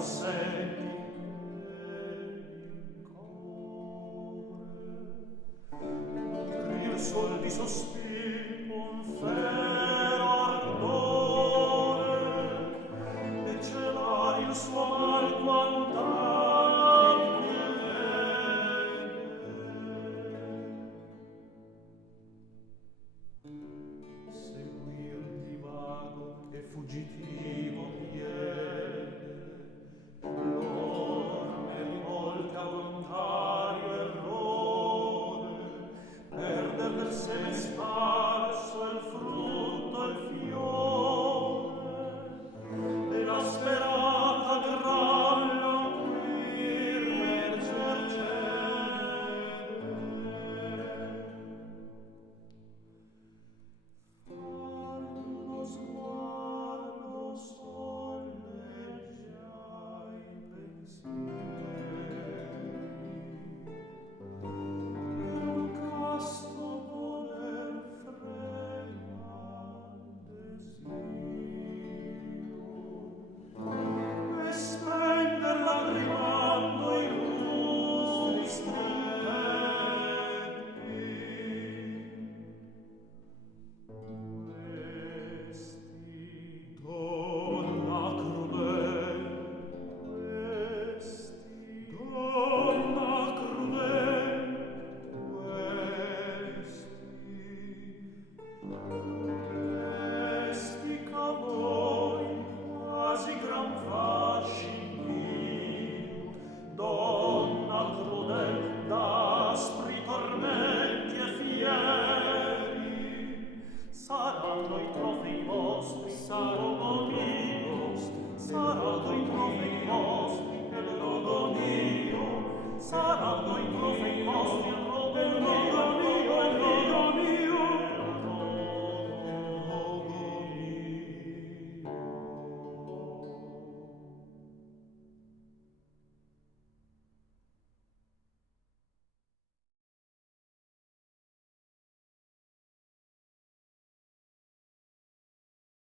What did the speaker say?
senti il sol di sospiro un fero ardore e celar il suo mal quant'altri seguir di vago e fuggitivo piede l'orme rivolte a volontario errore perder del seme sparso il frutto il fiore e la sperata gran languir mercer cede lo sguardo solleggia i pensieri un casto voler frema desio e spender lagrimando i lustri stridenti questi donna crudel questi donna crudel questi cavoi quasi gran fascini donna crudel d'aspri tormenti e fieri saranno i trofei vostri saranno